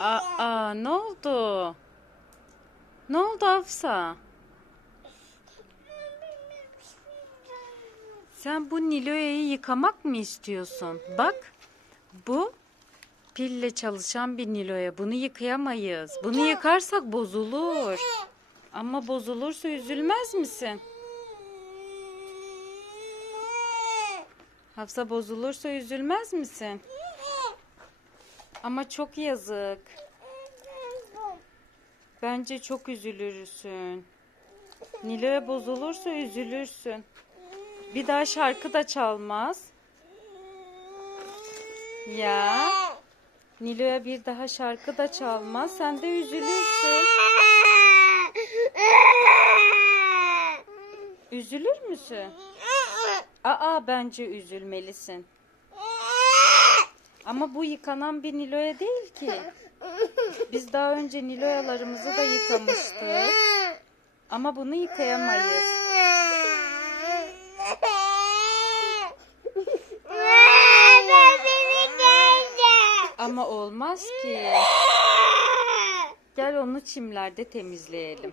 Aa ne oldu? Ne oldu Hafsa? Sen bu Nilo'yu yıkamak mı istiyorsun? Bak bu pille çalışan bir Nilo'ya. Bunu yıkayamayız. Bunu yıkarsak bozulur. Ama bozulursa üzülmez misin? Hafsa bozulursa üzülmez misin? Ama çok yazık. Bence çok üzülürsün. Nilo'ya bozulursa üzülürsün. Bir daha şarkı da çalmaz. Ya. Nilo'ya bir daha şarkı da çalmaz. Sen de üzülürsün. Üzülür müsün? Aa bence üzülmelisin. Ama bu yıkanan bir Nilo'ya değil ki. Biz daha önce Nilo'yalarımızı da yıkamıştık. Ama bunu yıkayamayız. Ama olmaz ki. Gel onu çimlerde temizleyelim.